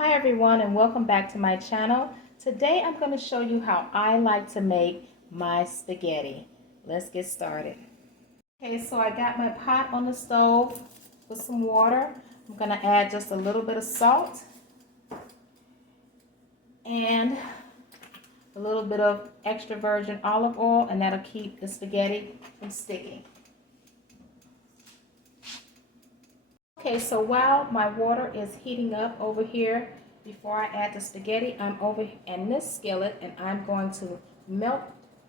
Hi everyone and welcome back to my channel. Today I'm going to show you how I like to make my spaghetti. Let's get started. Okay, so I got my pot on the stove with some water. I'm going to add just a little bit of salt and a little bit of extra virgin olive oil, and that'll keep the spaghetti from sticking. Okay, so while my water is heating up over here, before I add the spaghetti, I'm over in this skillet and I'm going to melt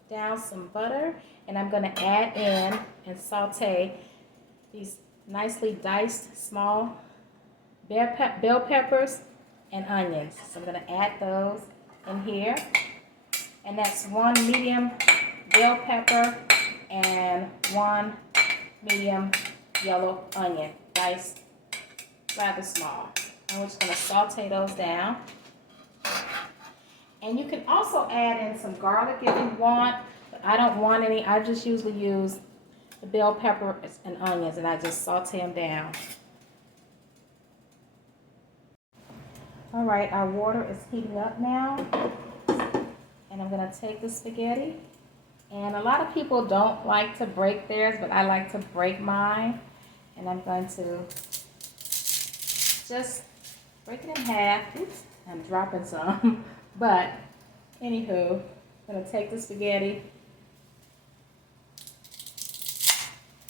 down some butter, and I'm going to add in and saute these nicely diced small bell peppers and onions. So I'm going to add those in here, and that's one medium bell pepper and one medium yellow onion, diced rather small. And we're just going to saute those down. And you can also add in some garlic if you want, but I don't want any. I just usually use the bell peppers and onions, and I just saute them down. All right, our water is heating up now, and I'm going to take the spaghetti. And a lot of people don't like to break theirs, but I like to break mine. And I'm going to just break it in half. Oops, I'm dropping some. But anywho, I'm going to take the spaghetti,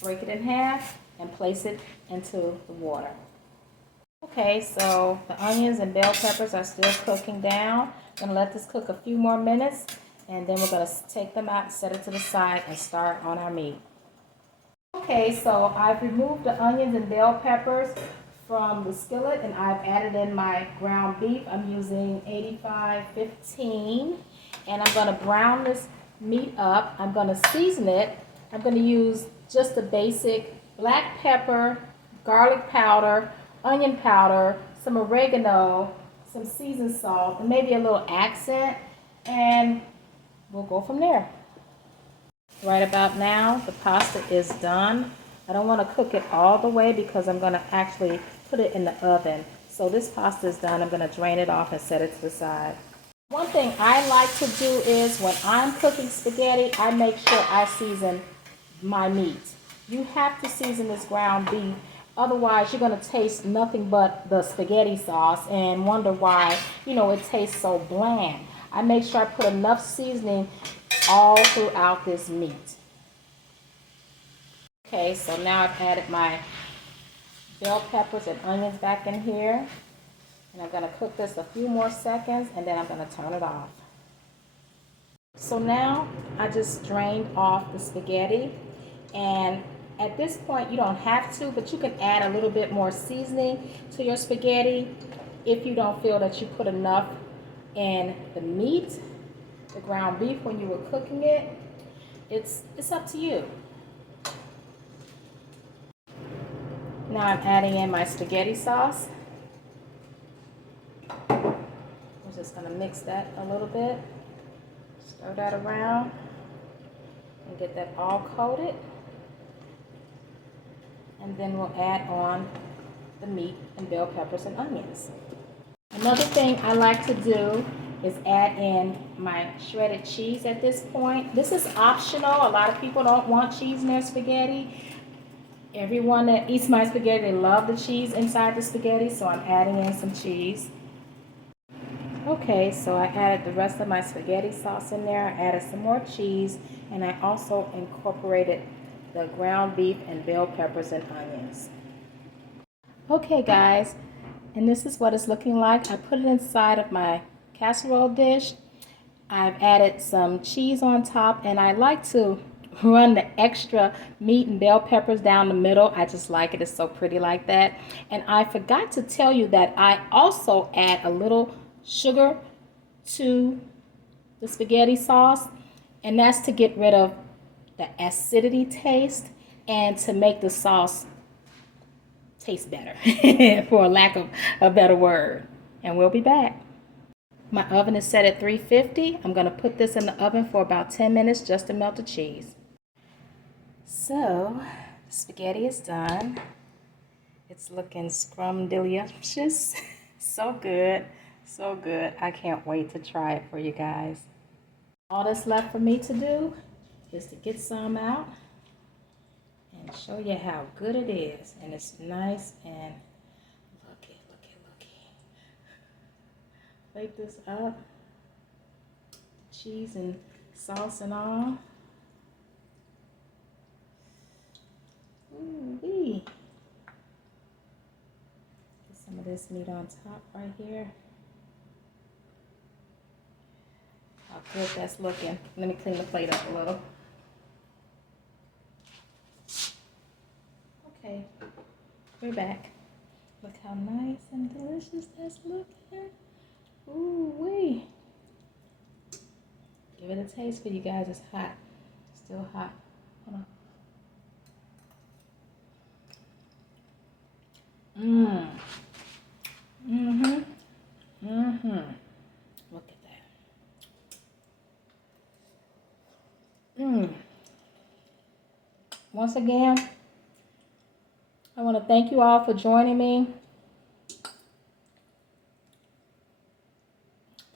break it in half, and place it into the water. Okay, so the onions and bell peppers are still cooking down. I'm going to let this cook a few more minutes, and then we're going to take them out and set it to the side and start on our meat. Okay, so I've removed the onions and bell peppers from the skillet, and I've added in my ground beef. I'm using 85/15, and I'm going to brown this meat up. I'm going to season it. I'm going to use just the basic black pepper, garlic powder, onion powder, some oregano, some seasoned salt, and maybe a little accent, and we'll go from there. Right about now, the pasta is done. I don't want to cook it all the way because I'm going to actually put it in the oven. So this pasta is done. I'm going to drain it off and set it to the side. One thing I like to do is when I'm cooking spaghetti, I make sure I season my meat. You have to season this ground beef. Otherwise, you're going to taste nothing but the spaghetti sauce and wonder why, it tastes so bland. I make sure I put enough seasoning all throughout this meat. Okay, so now I've added my bell peppers and onions back in here. And I'm going to cook this a few more seconds, and then I'm going to turn it off. So now I just drained off the spaghetti, and at this point you don't have to, but you can add a little bit more seasoning to your spaghetti if you don't feel that you put enough in the meat, the ground beef, when you were cooking it. It's up to you. Now I'm adding in my spaghetti sauce. I'm just going to mix that a little bit. Stir that around and get that all coated. And then we'll add on the meat and bell peppers and onions. Another thing I like to do is add in my shredded cheese at this point. This is optional. A lot of people don't want cheese in their spaghetti. Everyone that eats my spaghetti, they love the cheese inside the spaghetti, so I'm adding in some cheese. Okay, so I added the rest of my spaghetti sauce in there. I added some more cheese, and I also incorporated the ground beef and bell peppers and onions. Okay guys, and this is what it's looking like. I put it inside of my casserole dish. I've added some cheese on top, and I like to run the extra meat and bell peppers down the middle. I just like it. It's so pretty like that. And I forgot to tell you that I also add a little sugar to the spaghetti sauce, and that's to get rid of the acidity taste and to make the sauce taste better, for a lack of a better word. And we'll be back. My oven is set at 350. I'm going to put this in the oven for about 10 minutes just to melt the cheese. So the spaghetti is done. It's looking scrumdiddlyumptious. So good, so good. I can't wait to try it for you guys. All that's left for me to do is to get some out and show you how good it is. And it's nice and looky. Plate this up. Cheese and sauce and all. Ooh-wee. Get some of this meat on top right here. How good that's looking. Let me clean the plate up a little. Okay, we're back. Look how nice and delicious that's looking. Ooh-wee. Give it a taste for you guys. It's hot. Still hot. Hold on. Look at that. Once again, I want to thank you all for joining me.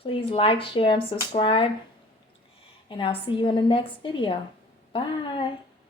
Please like, share, and subscribe. And I'll see you in the next video. Bye.